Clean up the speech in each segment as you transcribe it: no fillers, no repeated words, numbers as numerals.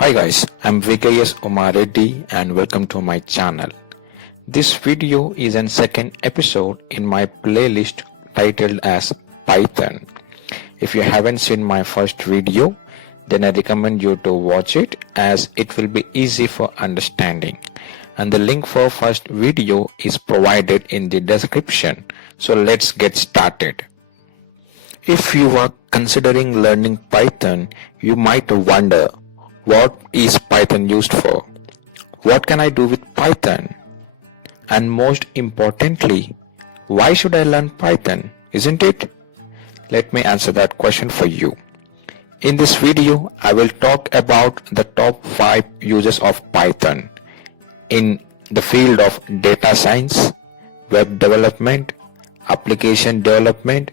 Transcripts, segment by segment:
Hi guys, I'm VKS Umar Reddy and welcome to my channel. This video is a second episode in my playlist titled as Python. If you haven't seen my first video, then I recommend you to watch it as it will be easy for understanding. And the link for first video is provided in the description. So let's get started. If you are considering learning Python, you might wonder, what is Python used for? What can I do with Python? And most importantly, why should I learn Python, isn't it? Let me answer that question for you. In this video, I will talk about the top 5 uses of Python in the field of data science, web development, application development,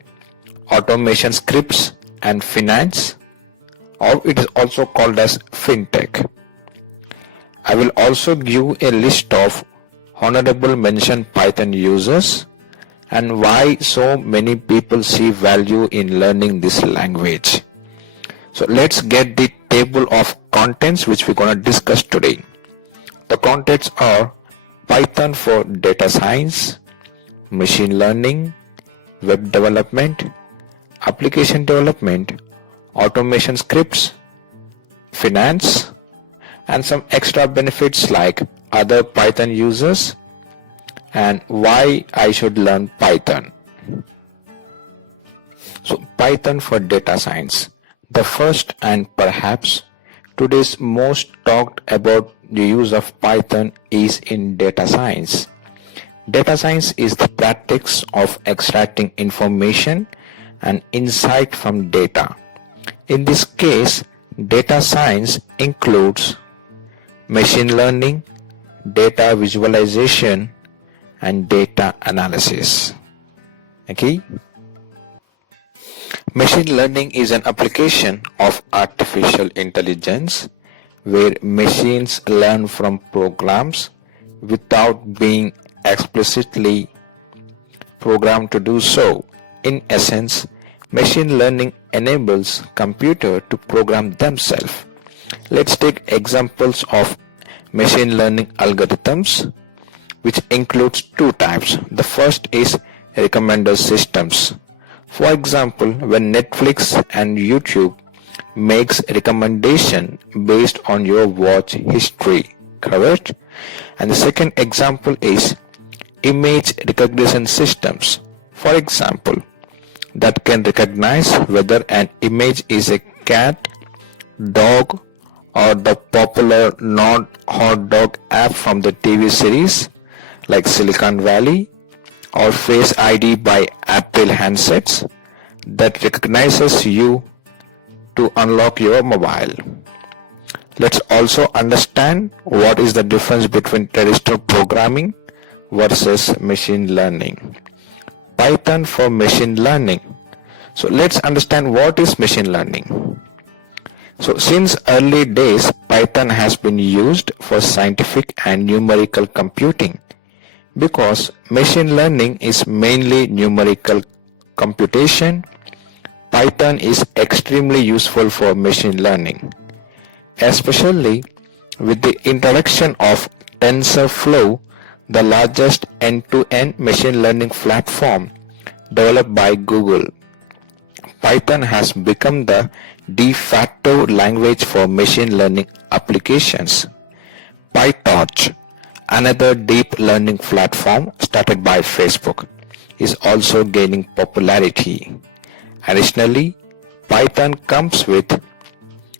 automation scripts, and finance, or it is also called as fintech. I will also give a list of honorable mention Python users and why so many people see value in learning this language. So let's get the table of contents which we're going to discuss today. The contents are Python for data science, machine learning, web development, application development, automation scripts, finance, and some extra benefits like other Python users and why I should learn Python. So Python for data science. The first and perhaps today's most talked about the use of Python is in data science. Data science is the practice of extracting information and insight from data. In this case, data science includes machine learning, data visualization, and data analysis. Okay? Machine learning is an application of artificial intelligence where machines learn from programs without being explicitly programmed to do so. In essence, machine learning enables computer to program themselves. Let's take examples of machine learning algorithms, which includes two types. The first is recommender systems. For example, when Netflix and YouTube makes recommendation based on your watch history, correct? And the second example is image recognition systems. For example, that can recognize whether an image is a cat, dog, or the popular non-hot dog app from the TV series like Silicon Valley, or Face ID by Apple handsets that recognizes you to unlock your mobile. Let's also understand what is the difference between traditional programming versus machine learning. Python for machine learning. So let's understand what is machine learning. So since early days, Python has been used for scientific and numerical computing because machine learning is mainly numerical computation. Python is extremely useful for machine learning, especially with the introduction of TensorFlow, the largest end-to-end machine learning platform developed by Google. Python has become the de facto language for machine learning applications. PyTorch, another deep learning platform started by Facebook, is also gaining popularity. Additionally, Python comes with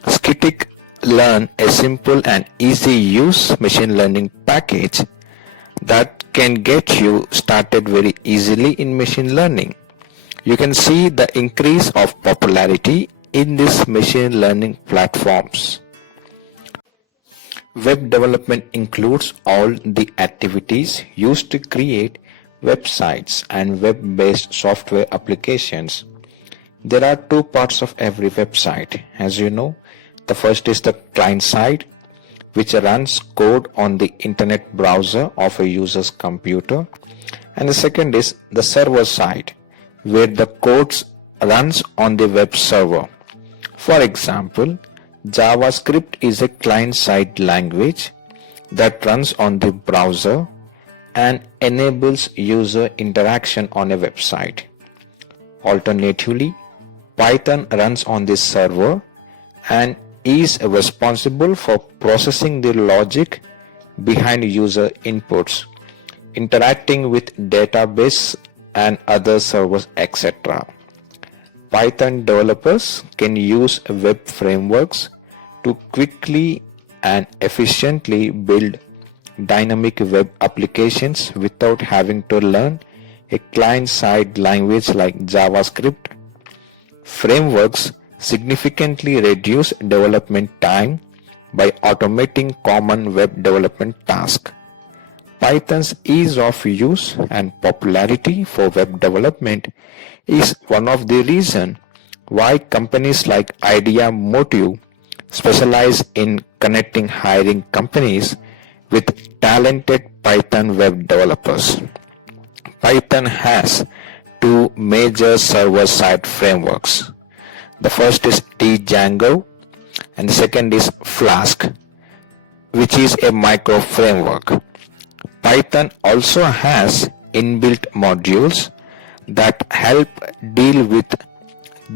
scikit-learn, a simple and easy-use machine learning package that can get you started very easily in machine learning. You can see the increase of popularity in these machine learning platforms. Web development includes all the activities used to create websites and web-based software applications. There are two parts of every website, as you know. The first is the client side, which runs code on the internet browser of a user's computer, and the second is the server side, where the code runs on the web server. For example, JavaScript is a client-side language that runs on the browser and enables user interaction on a website. Alternatively, Python runs on the server and is responsible for processing the logic behind user inputs, interacting with database and other servers, etc. Python developers can use web frameworks to quickly and efficiently build dynamic web applications without having to learn a client-side language like JavaScript. Frameworks significantly reduce development time by automating common web development tasks. Python's ease of use and popularity for web development is one of the reasons why companies like Idea Motive specialize in connecting hiring companies with talented Python web developers. Python has two major server-side frameworks. The first is Django and the second is Flask, which is a micro framework. Python also has inbuilt modules that help deal with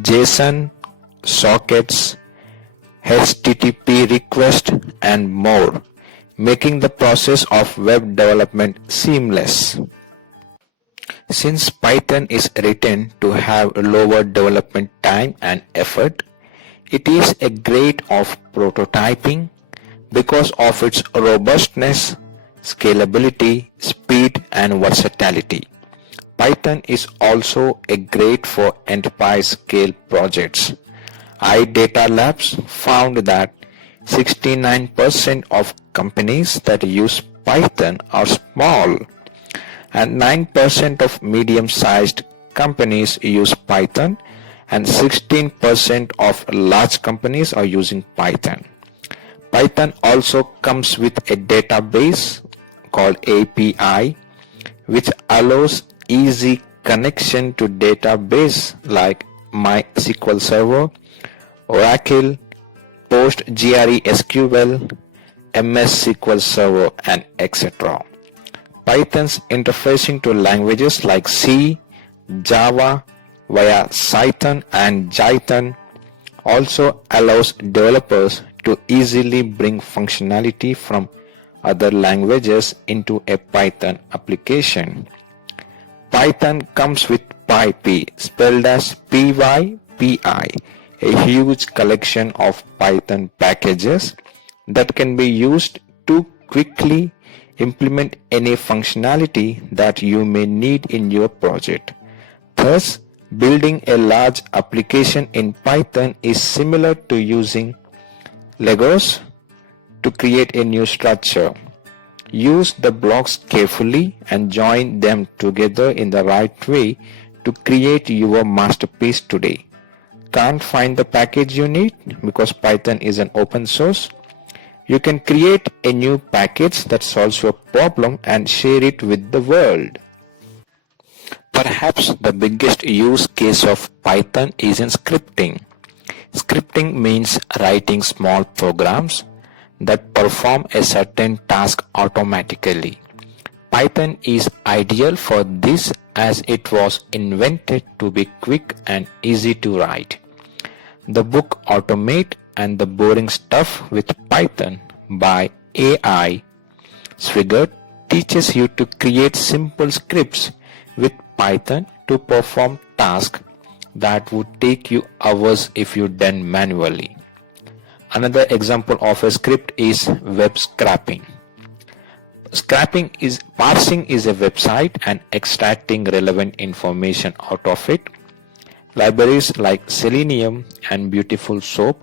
JSON, sockets, HTTP requests, and more, making the process of web development seamless. Since Python is written to have lower development time and effort, it is a great of prototyping because of its robustness, scalability, speed, and versatility. Python is also a great for enterprise scale projects. iData Labs found that 69% of companies that use Python are small and 9% of medium-sized companies use Python and 16% of large companies are using Python. Python also comes with a database called API, which allows easy connection to database like MySQL Server, Oracle, PostgreSQL, MS SQL Server, and etc. Python's interfacing to languages like C, Java via Cython and Jython also allows developers to easily bring functionality from other languages into a Python application. Python comes with PyPI, spelled as PyPI, a huge collection of Python packages that can be used to quickly implement any functionality that you may need in your project. Thus, building a large application in Python is similar to using Legos to create a new structure. Use the blocks carefully and join them together in the right way to create your masterpiece today. Can't find the package you need because Python is an open source? You can create a new package that solves your problem and share it with the world. Perhaps the biggest use case of Python is in scripting. Scripting means writing small programs that perform a certain task automatically. Python is ideal for this as it was invented to be quick and easy to write. The book Automate and the Boring Stuff with Python by A.I. Swigert teaches you to create simple scripts with Python to perform tasks that would take you hours if you done manually. Another example of a script is web scraping. Parsing is a website and extracting relevant information out of it. Libraries like Selenium and Beautiful Soup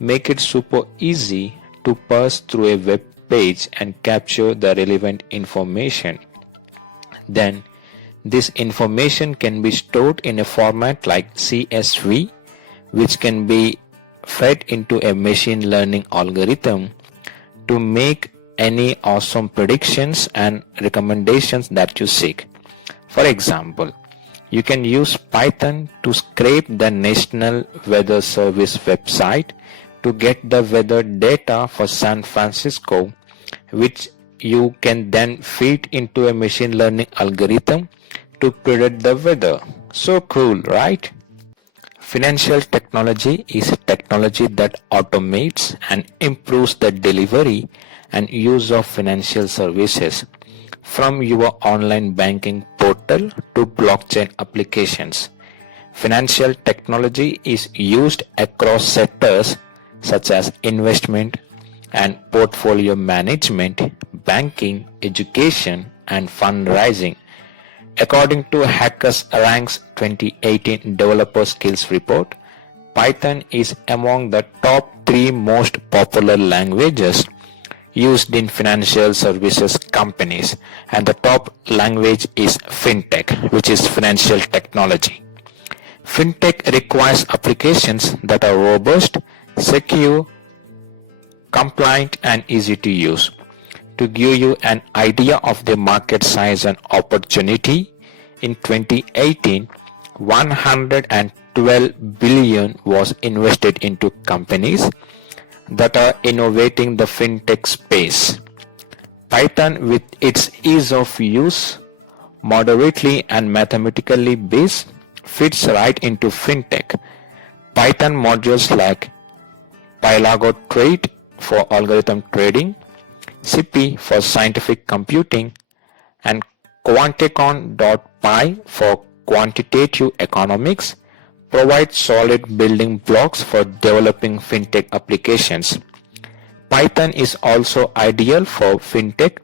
make it super easy to parse through a web page and capture the relevant information. Then this information can be stored in a format like CSV, which can be fed into a machine learning algorithm to make any awesome predictions and recommendations that you seek. For example, you can use Python to scrape the National Weather Service website to get the weather data for San Francisco, which you can then feed into a machine learning algorithm to predict the weather. So cool, right? Financial technology is technology that automates and improves the delivery and use of financial services, from your online banking portal to blockchain applications. Financial technology is used across sectors such as investment and portfolio management, banking, education, and fundraising. According to HackersRank's 2018 Developer Skills Report, Python is among the top 3 most popular languages used in financial services companies, and the top language is FinTech, which is financial technology. FinTech requires applications that are robust, secure, compliant, and easy to use. To give you an idea of the market size and opportunity, in 2018, 112 billion was invested into companies that are innovating the fintech space. Python, with its ease of use, moderately and mathematically based, fits right into fintech. Python modules like PyLagoTrade for algorithm trading, CP for scientific computing, and Quanticon.py for quantitative economics provide solid building blocks for developing fintech applications. Python is also ideal for fintech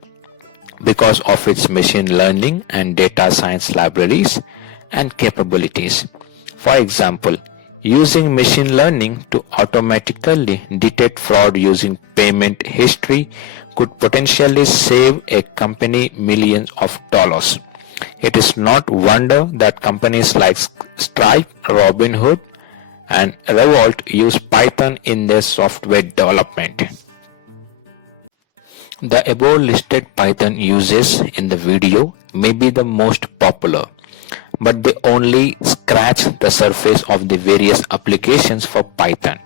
because of its machine learning and data science libraries and capabilities. For example, using machine learning to automatically detect fraud using payment history could potentially save a company millions of dollars. It is not wonder that companies like Stripe, Robinhood, and Revolt use Python in their software development. The above listed Python uses in the video may be the most popular, but they only scratch the surface of the various applications for Python.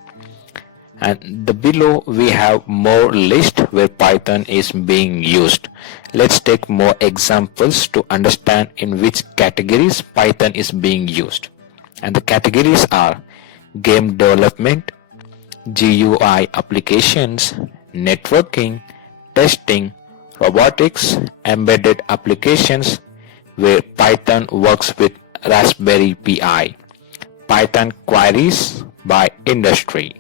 And below we have more list where Python is being used. Let's take more examples to understand in which categories Python is being used. And the categories are game development, GUI applications, networking, testing, robotics, embedded applications, where Python works with Raspberry Pi, Python queries by industry.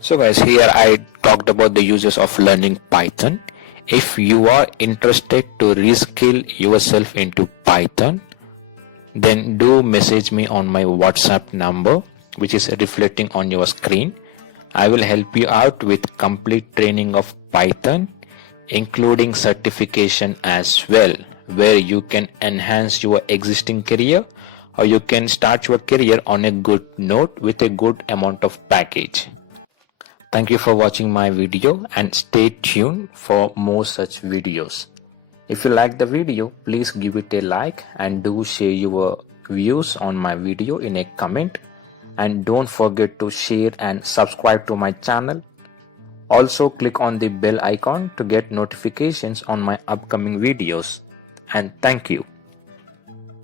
So guys, here I talked about the uses of learning Python. If you are interested to reskill yourself into Python, then do message me on my WhatsApp number, which is reflecting on your screen. I will help you out with complete training of Python, including certification as well, where you can enhance your existing career, or you can start your career on a good note with a good amount of package. Thank you for watching my video and stay tuned for more such videos. If you like the video, please give it a like and do share your views on my video in a comment, and don't forget to share and subscribe to my channel. Also click on the bell icon to get notifications on my upcoming videos, and thank you.